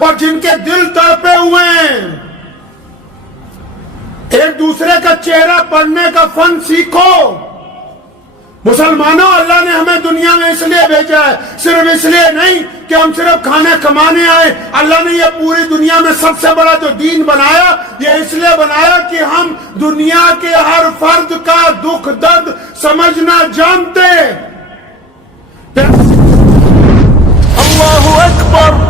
اور جن کے دل تڑپے ہوئے ہیں، ایک دوسرے کا چہرہ پڑھنے کا فن سیکھو۔ مسلمانوں، اللہ نے ہمیں دنیا میں اس لیے بھیجا ہے، صرف اس لیے نہیں کہ ہم صرف کھانے کمانے آئے۔ اللہ نے یہ پوری دنیا میں سب سے بڑا جو دین بنایا، یہ اس لیے بنایا کہ ہم دنیا کے ہر فرد کا دکھ درد سمجھنا جانتے۔ اللہ اکبر۔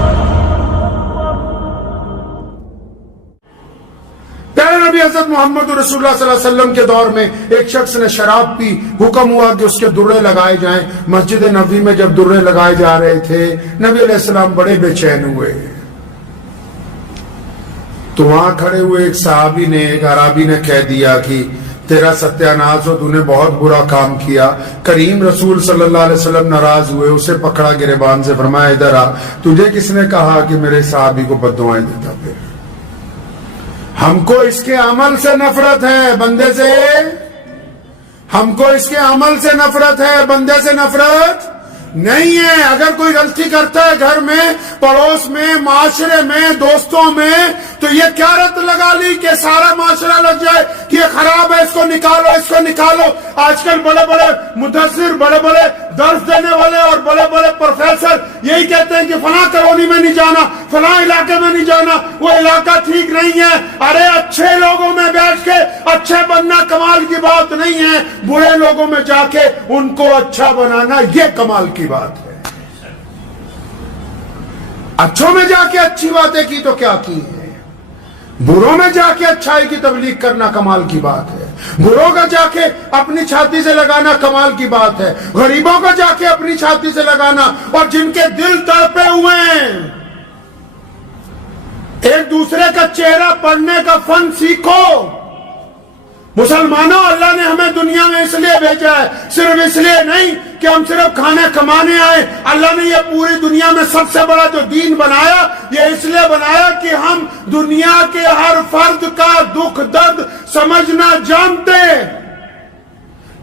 پیارے نبی حضرت محمد رسول اللہ صلی اللہ علیہ وسلم کے دور میں ایک شخص نے شراب پی، حکم ہوا کہ اس کے درے لگائے جائیں۔ مسجد نبوی میں جب درے لگائے جا رہے تھے، نبی علیہ السلام بڑے بے چین ہوئے۔ تو وہاں کھڑے ہوئے ایک صحابی نے، ایک عرابی نے کہہ دیا کہ تیرا ستیہ ناش ہو، تو نے بہت برا کام کیا۔ کریم رسول صلی اللہ علیہ وسلم ناراض ہوئے، اسے پکڑا گریبان سے، فرمایا ادھر آ، تجھے کس نے کہا کہ میرے صحابی کو بد دعائیں دیتا؟ پھر ہم کو اس کے عمل سے نفرت ہے، بندے سے ہم کو اس کے عمل سے نفرت ہے، بندے سے نفرت نہیں ہے۔ اگر کوئی غلطی کرتا ہے گھر میں، پڑوس میں، معاشرے میں، دوستوں میں، تو یہ کیا رت لگا لی کہ سارا معاشرہ لگ جائے کہ یہ خراب ہے، اس کو نکالو، اس کو نکالو۔ آج کل بڑے بڑے مدثر، بڑے بڑے درس دینے والے اور بڑے بڑے پروفیسر یہی کہتے ہیں کہ فلاں کالونی میں نہیں جانا، فلاں علاقے میں نہیں جانا، وہ علاقہ ٹھیک نہیں ہے۔ ارے اچھے لوگوں میں بیٹھ کے اچھے بننا کمال کی بات نہیں ہے، برے لوگوں میں جا کے ان کو اچھا بنانا یہ کمال کی بات ہے۔ اچھوں میں جا کے اچھی باتیں کی تو کیا کی ہے، بروں میں جا کے اچھائی کی تبلیغ کرنا کمال کی بات ہے، بروں کا جا کے اپنی چھاتی سے لگانا کمال کی بات ہے، غریبوں کا جا کے اپنی چھاتی سے لگانا، اور جن کے دل تڑپے ہوئے ہیں، ایک دوسرے کا چہرہ پڑھنے کا فن سیکھو۔ مسلمانوں، اللہ نے ہمیں دنیا میں اس لیے بھیجا ہے، صرف اس لیے نہیں کہ ہم صرف کھانے کمانے آئے۔ اللہ نے یہ پوری دنیا میں سب سے بڑا جو دین بنایا، یہ اس لیے بنایا کہ ہم دنیا کے ہر فرد کا دکھ درد سمجھنا جانتے۔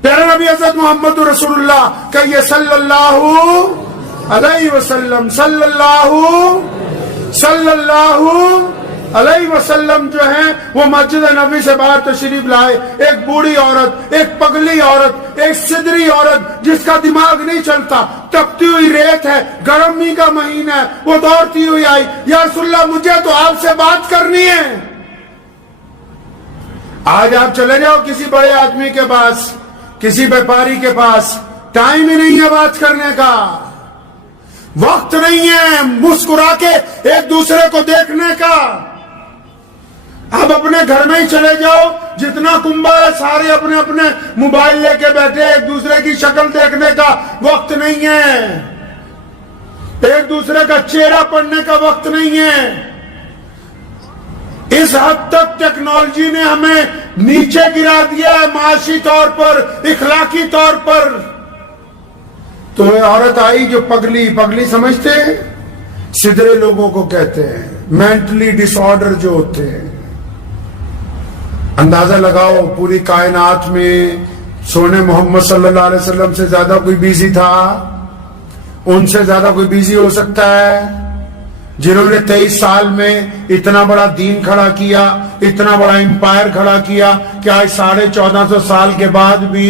پیارے نبی حضرت محمد رسول اللہ کہیے صلی اللہ علیہ وسلم، صلی اللہ علیہ وسلم جو ہیں وہ مسجد نبوی سے باہر تشریف لائے۔ ایک بوڑھی عورت، ایک پگلی عورت، ایک سدری عورت جس کا دماغ نہیں چلتا، تپتی ہوئی ریت ہے، گرمی کا مہینہ ہے، وہ دوڑتی ہوئی آئی، یا رسول اللہ مجھے تو آپ سے بات کرنی ہے۔ آج آپ چلے جاؤ کسی بڑے آدمی کے پاس، کسی بیپاری کے پاس، ٹائم ہی نہیں ہے بات کرنے کا، وقت نہیں ہے مسکرا کے ایک دوسرے کو دیکھنے کا۔ اب اپنے گھر میں ہی چلے جاؤ، جتنا کنبہ ہے سارے اپنے اپنے موبائل لے کے بیٹھے، ایک دوسرے کی شکل دیکھنے کا وقت نہیں ہے، ایک دوسرے کا چہرہ پڑھنے کا وقت نہیں ہے۔ اس حد تک ٹیکنالوجی نے ہمیں نیچے گرا دیا ہے، معاشی طور پر، اخلاقی طور پر۔ تو عورت آئی جو پگلی سمجھتے ہیں، سدھرے لوگوں کو کہتے ہیں، مینٹلی ڈس آرڈر جو ہوتے ہیں۔ اندازہ لگاؤ پوری کائنات میں سونے محمد صلی اللہ علیہ وسلم سے زیادہ کوئی بیزی تھا؟ ان سے زیادہ کوئی بیزی ہو سکتا ہے؟ جنہوں نے 23 سال میں اتنا بڑا دین کھڑا کیا، اتنا بڑا امپائر کھڑا کیا کہ آج 1450 سال کے بعد بھی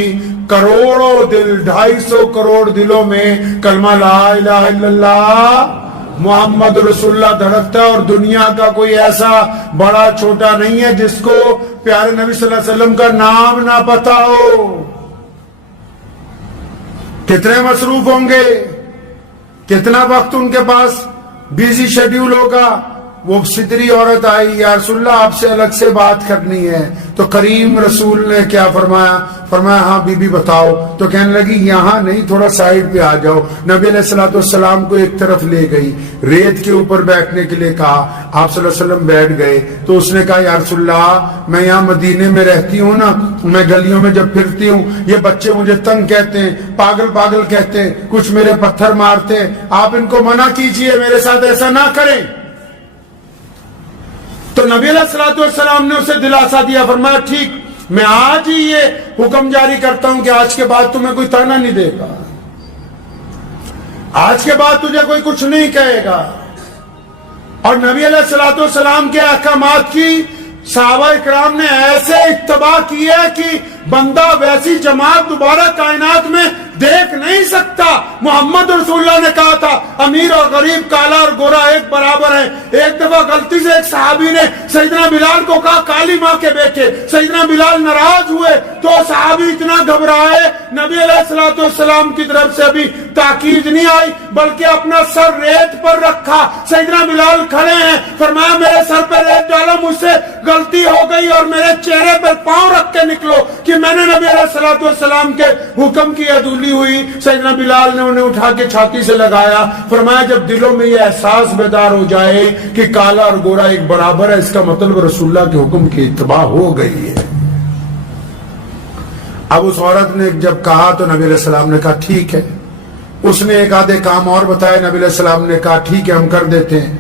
کروڑوں دل، 250 کروڑ دلوں میں کلمہ لا الہ الا اللہ محمد رسول اللہ دھڑکتا ہے، اور دنیا کا کوئی ایسا بڑا چھوٹا نہیں ہے جس کو پیارے نبی صلی اللہ علیہ وسلم کا نام نہ پتا ہو۔ کتنے مصروف ہوں گے، کتنا وقت ان کے پاس بیزی شیڈیول ہوگا۔ وہ سدری عورت آئی، یا رسول اللہ آپ سے الگ سے بات کرنی ہے۔ تو کریم رسول نے کیا فرمایا؟ فرمایا ہاں بی بی بتاؤ۔ تو کہنے لگی یہاں نہیں، تھوڑا سائیڈ پہ آ جاؤ۔ نبی علیہ السلام کو ایک طرف لے گئی، ریت کے اوپر بیٹھنے کے لیے کہا، آپ صلی اللہ علیہ وسلم بیٹھ گئے۔ تو اس نے کہا یا رسول اللہ میں یہاں مدینے میں رہتی ہوں نا، میں گلیوں میں جب پھرتی ہوں یہ بچے مجھے تنگ کہتے ہیں، پاگل کہتے ہیں، کچھ میرے پتھر مارتے ہیں، آپ ان کو منع کیجئے، میرے ساتھ ایسا نہ کریں۔ تو نبی علیہ السلام نے اسے دلاسا دیا، فرمایا ٹھیک، میں آج ہی یہ حکم جاری کرتا ہوں کہ آج کے بعد تمہیں کوئی تانا نہیں دے گا، آج کے بعد تجھے کوئی کچھ نہیں کہے گا، اور نبی علیہ الصلوۃ والسلام کے احکامات کی صحابہ اکرام نے ایسے اتباع کی ہے کہ بندہ ویسی جماعت دوبارہ کائنات میں دیکھ نہیں سکتا. محمد رسول اللہ نے کہا تھا امیر اور غریب، کالا اور گورا ایک برابر ہیں. ایک دفعہ غلطی سے ایک صحابی نے سیدنا بلال کو کہا کالی ماں کے بیٹے. سیدنا بلال ناراض ہوئے تو صحابی اتنا گھبرائے، نبی علیہ الصلوۃ والسلام کی طرف سے ابھی تاکید نہیں آئی بلکہ اپنا سر ریت پر رکھا. سیدنا بلال کھڑے ہیں، فرمایا میرے سر پہ ریت ڈالو، مجھ سے غلطی ہو گئی اور میرے چہرے پر پاؤں رکھ کے نکلو کہ میں نے نبی علیہ الصلوۃ والسلام کے حکم کی عدولی ہوئی. سیدنا بلال نے انہیں اٹھا کے چھاتی سے لگایا، فرمایا جب دلوں میں یہ احساس بیدار ہو جائے کہ کالا اور گورا ایک برابر ہے، اس کا مطلب رسول اللہ کے حکم کی اتباع ہو گئی ہے. اب اس عورت نے جب کہا تو نبی علیہ السلام نے کہا ٹھیک ہے. اس نے ایک آدھے کام اور بتائے، نبی علیہ السلام نے کہا ٹھیک ہے ہم کر دیتے ہیں.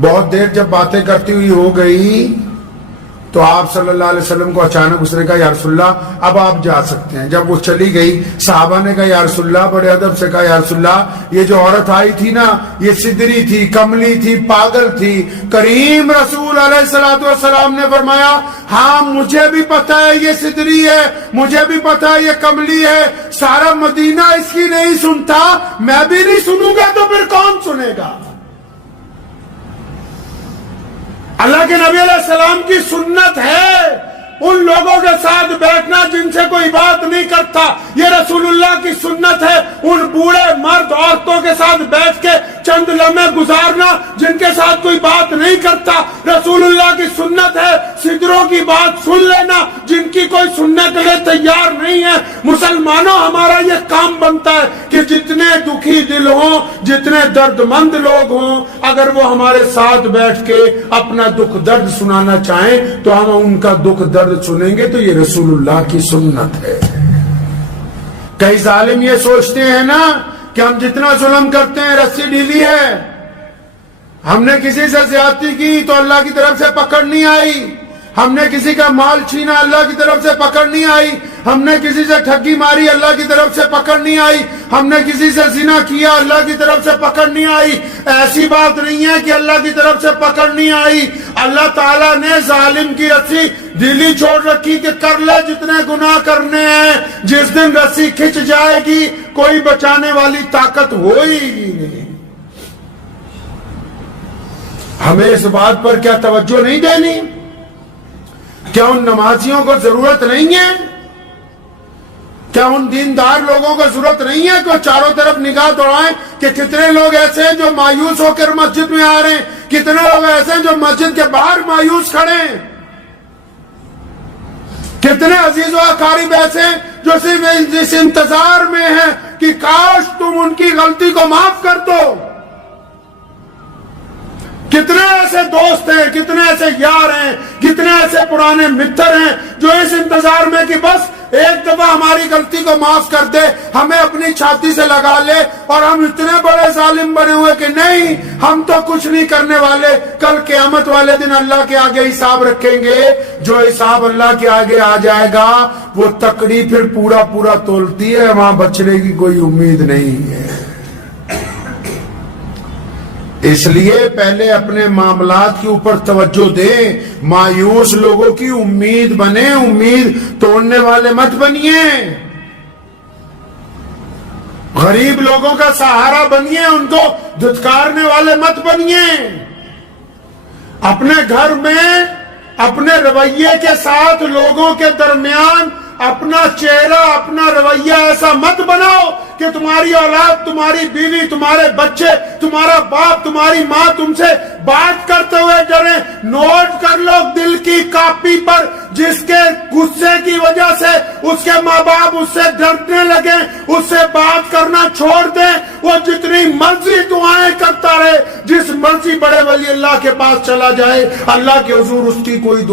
بہت دیر جب باتیں کرتی ہوئی ہو گئی تو آپ صلی اللہ علیہ وسلم کو اچانک اس نے کہا یا رسول اللہ اب آپ جا سکتے ہیں. جب وہ چلی گئی صحابہ نے کہا یا رسول اللہ، بڑے ادب سے کہا یا رسول اللہ یہ جو عورت آئی تھی نا یہ سدری تھی، کملی تھی، پاگل تھی. کریم رسول علیہ الصلوۃ والسلام نے فرمایا ہاں مجھے بھی پتا ہے یہ سدری ہے، مجھے بھی پتا ہے یہ کملی ہے، سارا مدینہ اس کی نہیں سنتا، میں بھی نہیں سنوں گا تو پھر کون سنے گا؟ اللہ کے نبی علیہ السلام کی سنت ہے ان لوگوں کے ساتھ بیٹھنا جن سے کوئی بات نہیں کرتا. یہ رسول اللہ کی سنت ہے ان بوڑھے مرد عورتوں کے ساتھ بیٹھ کے چند لمحے گزارنا جن کے ساتھ کوئی بات نہیں کرتا. رسول اللہ کی سنت ہے سدروں کی بات سن لینا جن کی کوئی سننے کے لیے تیار نہیں ہے. مسلمانوں ہمارا یہ کام بنتا ہے کہ جتنے دکھی دل ہوں، جتنے درد مند لوگ ہوں، اگر وہ ہمارے ساتھ بیٹھ کے اپنا دکھ درد سنانا چاہیں تو ہم ان کا دکھ درد سنیں گے. تو یہ رسول اللہ کی سنت ہے. کئی ظالم یہ سوچتے ہیں نا کہ ہم جتنا ظلم کرتے ہیں رسی ڈھیلی ہے. ہم نے کسی سے زیادتی کی تو اللہ کی طرف سے پکڑ نہیں آئی، ہم نے کسی کا مال چھینا اللہ کی طرف سے پکڑ نہیں آئی، ہم نے کسی سے ٹھگی ماری اللہ کی طرف سے پکڑ نہیں آئی، ہم نے کسی سے زنا کیا اللہ کی طرف سے پکڑ نہیں آئی. ایسی بات نہیں ہے کہ اللہ کی طرف سے پکڑ نہیں آئی. اللہ تعالیٰ نے ظالم کی رسی ڈھیلی چھوڑ رکھی کہ کر لے جتنے گناہ کرنے ہیں. جس دن رسی کھچ جائے گی کوئی بچانے والی طاقت ہوئی ہی نہیں. ہمیں اس بات پر کیا توجہ نہیں دینی؟ کیا ان نمازیوں کو ضرورت نہیں ہے؟ کیا ان دیندار لوگوں کو ضرورت نہیں ہے کہ وہ چاروں طرف نگاہ دوڑائیں کہ کتنے لوگ ایسے ہیں جو مایوس ہو کر مسجد میں آ رہے ہیں، کتنے لوگ ایسے ہیں جو مسجد کے باہر مایوس کھڑے ہیں، کتنے عزیز و اقارب ایسے ہیں جو صرف اس انتظار میں ہیں کہ کاش تم ان کی غلطی کو معاف کر دو. کتنے ایسے دوست ہیں، کتنے ایسے یار ہیں، کتنے ایسے پرانے متر ہیں جو اس انتظار میں کہ بس ایک دفعہ ہماری غلطی کو معاف کر دے، ہمیں اپنی چھاتی سے لگا لے اور ہم اتنے بڑے ظالم بنے ہوئے کہ نہیں ہم تو کچھ نہیں کرنے والے، کل قیامت والے دن اللہ کے آگے حساب رکھیں گے. جو حساب اللہ کے آگے آ جائے گا وہ تکڑی پھر پورا پورا تولتی ہے، وہاں بچنے کی کوئی امید نہیں ہے. اس لیے پہلے اپنے معاملات کے اوپر توجہ دیں. مایوس لوگوں کی امید بنے، امید توڑنے والے مت بنیے. غریب لوگوں کا سہارا بنیے، ان کو دھتکارنے والے مت بنیے. اپنے گھر میں اپنے رویے کے ساتھ لوگوں کے درمیان اپنا چہرہ، اپنا رویہ ایسا مت بناؤ کہ تمہاری اولاد، تمہاری بیوی، تمہارے بچے، تمہارا باپ، تمہاری ماں تم سے بات کرتے ہوئے ڈرے. نوٹ کر لو دل کی کاپی پر جس کے غصے کی وجہ سے اس کے ماں باپ اس سے ڈرنے لگے، اس سے بات کرنا چھوڑ دیں. وہ جتنی مرضی دعائیں کرتا رہے، جس مرضی بڑے ولی اللہ کے پاس چلا جائے، اللہ کے حضور اس کی کوئی